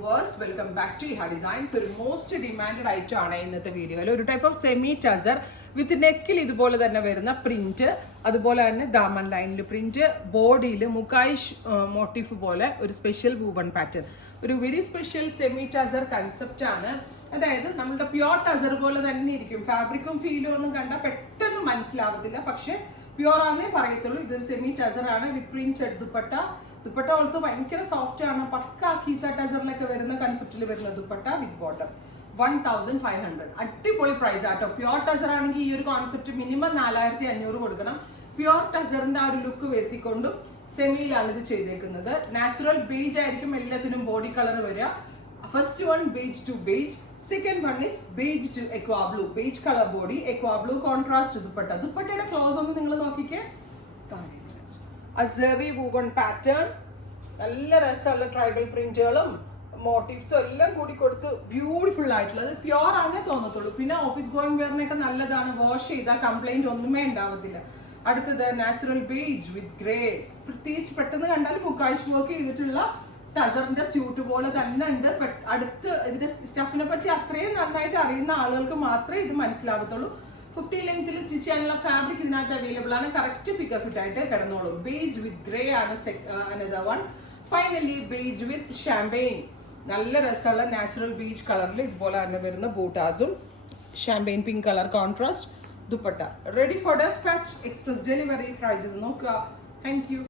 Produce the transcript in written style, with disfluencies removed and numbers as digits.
viewers, welcome back to Iha Designs. ഒരു most demanded item ആണ് ഇന്നത്തെ വീഡിയോയിൽ. ഒരു ടൈപ്പ് ഓഫ് സെമി ടസർ വിത്ത് നെക്കിൽ ഇതുപോലെ തന്നെ വരുന്ന പ്രിന്റ്, അതുപോലെ തന്നെ ദാമൻ ലൈനിൽ പ്രിന്റ്, ബോഡിയിൽ മുക്കായി മോട്ടീഫ് പോലെ ഒരു സ്പെഷ്യൽ വൂവൺ പാറ്റേൺ. ഒരു very special semi tussar concept ആണ്. അതായത് നമ്മുടെ പ്യോർ ടസർ പോലെ തന്നെ ഇരിക്കും. ഫാബ്രിക്കും ഫീലും ഒന്നും കണ്ടാൽ പെട്ടെന്ന് മനസ്സിലാവത്തില്ല, പക്ഷെ പ്യോർ ആണേ പറയത്തുള്ളൂ. ഇത് സെമി ടസർ ആണ് വിത്ത് പ്രിന്റ് ദുപ്പട്ട. ദുപ്പട്ട ഓൾസോ ഭയങ്കര സോഫ്റ്റ് ആണ്. പക്ക കീച്ച ടസറിലൊക്കെ വരുന്ന കൺസെപ്റ്റിൽ വരുന്ന ദുപ്പട്ട വിത്ത് ബോട്ടം 1500. അടിപൊളി പ്രൈസ് ആട്ടോ. പ്യോർ ടസർ ആണെങ്കിൽ ഈ ഒരു കോൺസെപ്റ്റ് മിനിമം 4500 കൊടുക്കണം. പ്യോർ ടസറിന്റെ ആ ഒരു ലുക്ക് വരുത്തിക്കൊണ്ടും സെമിയിലാണ് ഇത് ചെയ്തേക്കുന്നത്. നാച്ചുറൽ ബേജ് ആയിരിക്കും എല്ലാത്തിനും ബോഡി കളർ വരിക. First one beige two beige, second one is beige two aqua blue. Beige colour body, aqua blue contrast dupatta. ദുപ്പട്ടയുടെ ക്ലോസ് ഒന്ന് നിങ്ങൾ നോക്കിക്കേ. അസറി വൂവൺ പാറ്റേൺ, നല്ല രസമുള്ള ട്രൈബൽ പ്രിന്റുകളും മോട്ടീവ്സും എല്ലാം കൂടി കൊടുത്ത് ബ്യൂട്ടിഫുൾ ആയിട്ടുള്ളത്. പ്യോർ ആണേ തോന്നത്തുള്ളൂ. പിന്നെ ഓഫീസ് ഗോയിങ് വെയറിനൊക്കെ നല്ലതാണ്. വാഷ് ചെയ്താൽ കംപ്ലൈന്റ് ഒന്നുമേ ഉണ്ടാവത്തില്ല. അടുത്തത് നാച്ചുറൽ ബേജ് വിത്ത് ഗ്രേ. പ്രത്യേകിച്ച് പെട്ടെന്ന് കണ്ടാൽ മുക്കാഴ്ച വർക്ക് ചെയ്തിട്ടുള്ള ടസറിന്റെ സ്യൂട്ട് പോലെ തന്നെ ഉണ്ട്. അടുത്ത് ഇതിന്റെ സ്റ്റഫിനെ പറ്റി അത്രയും നന്നായിട്ട് അറിയുന്ന ആളുകൾക്ക് മാത്രമേ ഇത് മനസ്സിലാവത്തുള്ളൂ. 50 ലെങ്ത്തിൽ സ്റ്റിച്ച് ചെയ്യാനുള്ള ഫാബ്രിക് ഇതിനകത്ത് അവൈലബിൾ ആണ്. കറക്റ്റ് ഫിഗർ ഫിറ്റ് ആയിട്ട് കിടന്നോളൂ. ബേജ് വിത്ത് ഗ്രേ ആണ് another one. Finally beige with champagne. നല്ല രസമുള്ള നാച്ചുറൽ ബീച്ച് കളറിൽ ഇതുപോലെ തന്നെ വരുന്ന ബൂട്ടാസും champagne pink colour contrast dupatta. Ready for despatch. Express delivery. Try ചെയ്ത് നോക്കുക. Thank U.